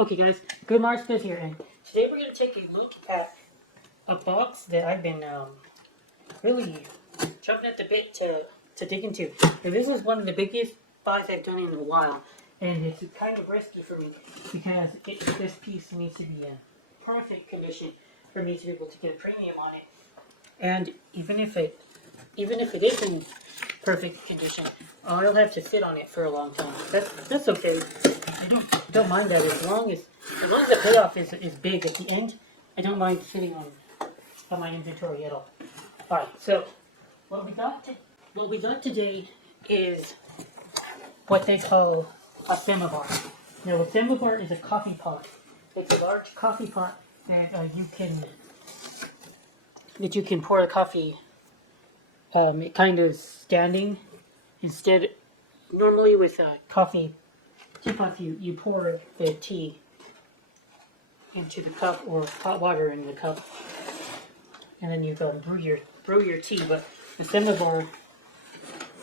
Okay guys, Good Mars Smith here, and today we're going to take a look at a box that I've been really chomping at the bit to dig into. And this is one of the biggest buys I've done in a while, and it's kind of risky for me because this piece needs to be in perfect condition for me to be able to get a premium on it. And even if it is in perfect condition, I'll have to sit on it for a long time. That's okay. I don't mind that as long as the payoff is big at the end. I don't mind sitting on my inventory at all. All right, so what we got today is what they call a samovar. Now, a samovar is a coffee pot. It's a large coffee pot that you can pour the coffee. It kind of standing instead. Normally with coffee teapot, you pour the tea into the cup or hot water in the cup, and then you go brew your tea. But the samovar,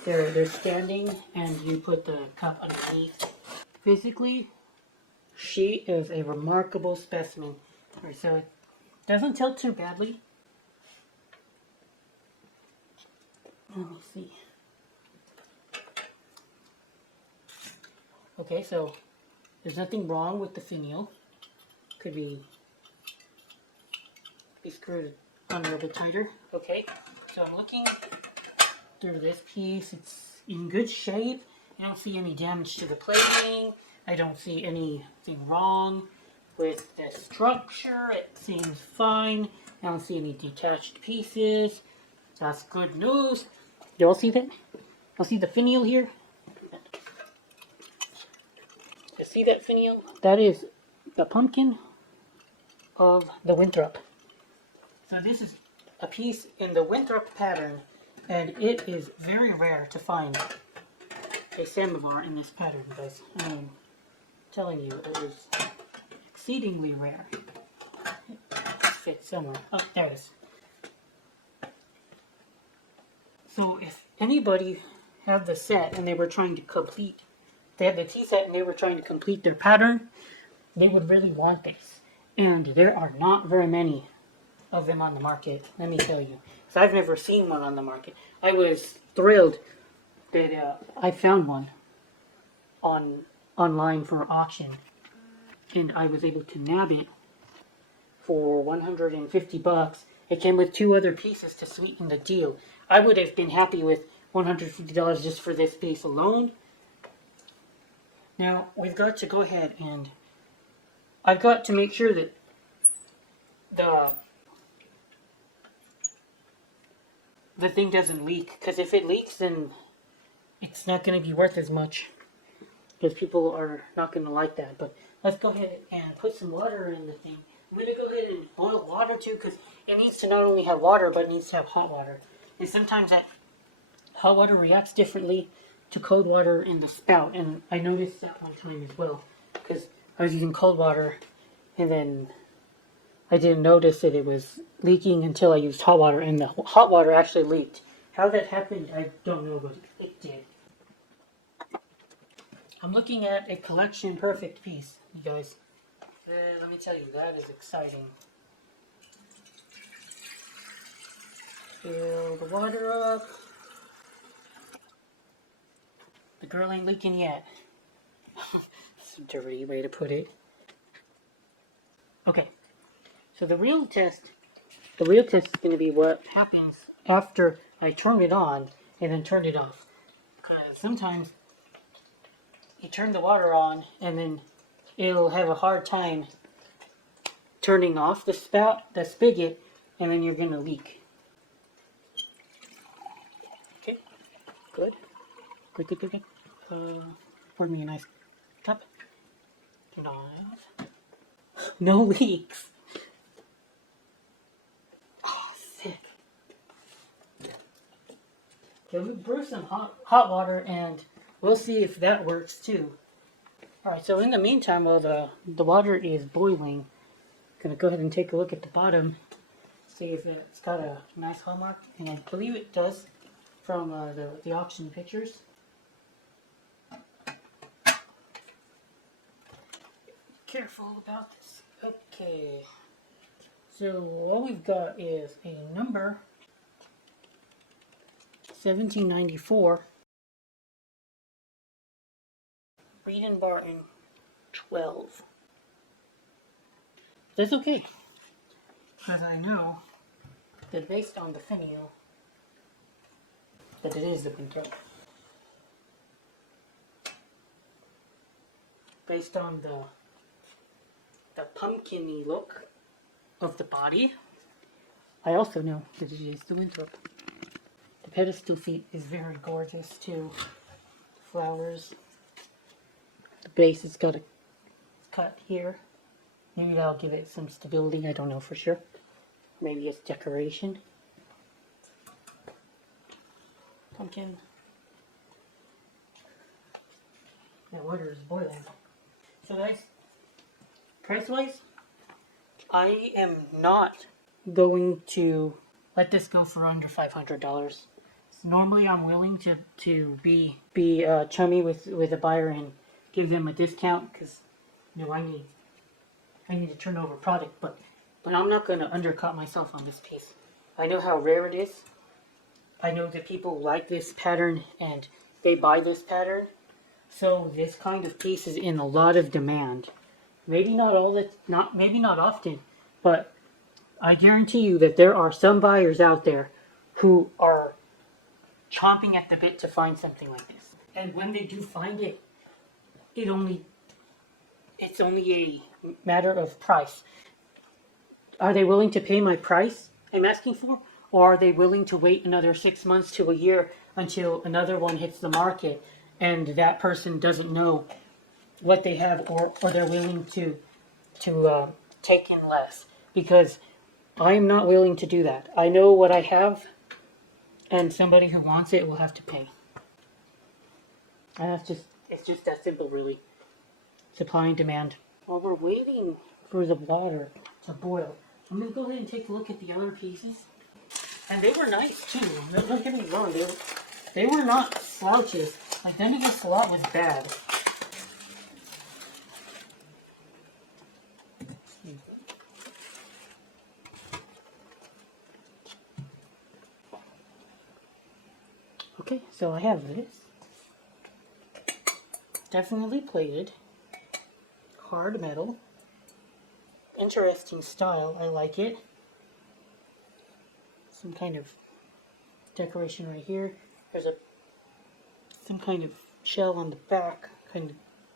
they're standing, and you put the cup underneath. Physically, she is a remarkable specimen. Right, so it doesn't tilt too badly. Let me see. Okay, so there's nothing wrong with the finial. Could be screwed on a little bit tighter. Okay, so I'm looking through this piece. It's in good shape. I don't see any damage to the plating. I don't see anything wrong with the structure. It seems fine. I don't see any detached pieces. That's good news. You all see that? I'll see the finial here. You see that finial? That is the pumpkin of the Winthrop. So this is a piece in the Winthrop pattern, and it is very rare to find a samovar in this pattern, guys. I'm telling you, it is exceedingly rare. It fits somewhere. Oh, there it is. So if anybody had the set and they were trying to complete, they had the tea set and they were trying to complete their pattern, they would really want this. And there are not very many of them on the market, let me tell you. Because I've never seen one on the market. I was thrilled that I found one online for auction. And I was able to nab it for 150 bucks. It came with 2 other pieces to sweeten the deal. I would have been happy with $150 just for this piece alone. Now, we've got to go ahead and I've got to make sure that the thing doesn't leak. Because if it leaks, then it's not going to be worth as much. Because people are not going to like that. But let's go ahead and put some water in the thing. I'm going to go ahead and boil water too, because it needs to not only have water, but it needs to have hot water. And sometimes that hot water reacts differently to cold water in the spout. And I noticed that one time as well, because I was using cold water, and then I didn't notice that it was leaking until I used hot water, and the hot water actually leaked. How that happened, I don't know, but it did. I'm looking at a collection perfect piece, you guys. Let me tell you, that is exciting. Fill the water up. The girl ain't leaking yet. That's a dirty way to put it. Okay, so the real test is going to be what happens after I turn it on and then turn it off. Because sometimes you turn the water on and then it'll have a hard time turning off the spigot, and then you're going to leak. Okay, good. Good. Pour me a nice cup. Turn it on. No leaks. Oh, sick. Okay, we'll brew some hot water, and we'll see if that works too. Alright, so in the meantime, while the water is boiling, I'm going to go ahead and take a look at the bottom, see if it's got a nice hallmark, and I believe it does from the auction pictures. careful about this. Okay. So all we've got is a number 1794. Reed and Barton 12. That's okay, because I know that based on the finial, that it is the Winthrop. Based on the pumpkin-y look of the body, I also know that it is the Winthrop. The pedestal feet is very gorgeous too. Flowers. The base has got a cut here. Maybe that'll give it some stability, I don't know for sure. Maybe it's decoration. Pumpkin. That water is boiling. So guys, price-wise, I am not going to let this go for under $500. Normally I'm willing to be chummy with a buyer and give them a discount, because you know I need to turn over product, but I'm not going to undercut myself on this piece. I know how rare it is. I know that people like this pattern and they buy this pattern. So this kind of piece is in a lot of demand. Maybe not maybe not often, but I guarantee you that there are some buyers out there who are chomping at the bit to find something like this. And when they do find it, it's only a matter of price. Are they willing to pay my price I'm asking for? Or are they willing to wait another 6 months to a year until another one hits the market and that person doesn't know what they have, or they're willing to take in less? Because I'm not willing to do that. I know what I have, and somebody who wants it will have to pay. And it's just that simple, really. Supply and demand. While we're waiting for the water to boil, I'm going to go ahead and take a look at the other pieces. And they were nice too. Don't get me wrong, they were not slouches. Like, none of this lot was bad. Okay, so I have this. Definitely plated. Hard metal. Interesting style, I like it. Some kind of decoration right here. There's some kind of shell on the back.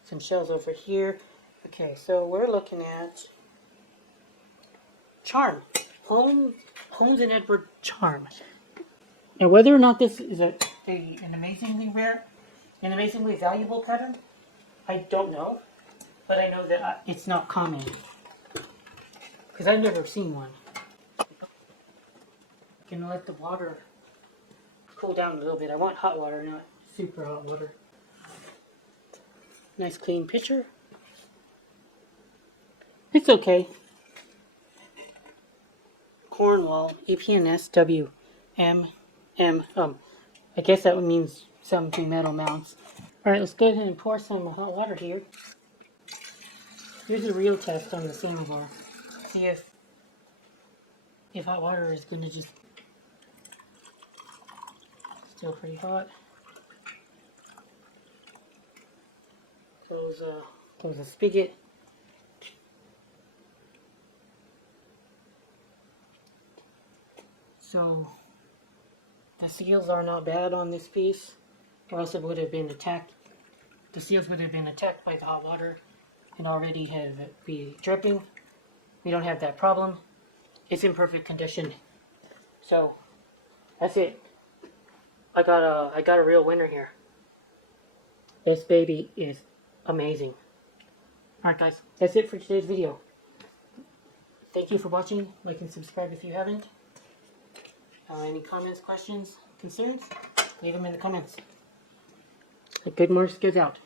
Some shells over here. Okay, so we're looking at charm. Holmes and Edward charm. Now, whether or not this is an amazingly rare, an amazingly valuable pattern, I don't know. But I know that it's not common, because I've never seen one. Gonna let the water cool down a little bit. I want hot water, not super hot water. Nice clean picture. It's okay. Cornwall, APNSW, I guess that means something metal mounts. Alright, let's go ahead and pour some hot water here. Here's a real test on the Samovar. See if hot water is going to just... Still pretty hot. Close the spigot. So the seals are not bad on this piece, or else it would have been attacked. The seals would have been attacked by the hot water and already have be dripping. We don't have that problem. It's in perfect condition. So that's it. I got a real winner here. This baby is amazing. Alright guys, that's it for today's video. Thank you for watching. Like and subscribe if you haven't. Any comments, questions, concerns? Leave them in the comments. A good Morse goes out.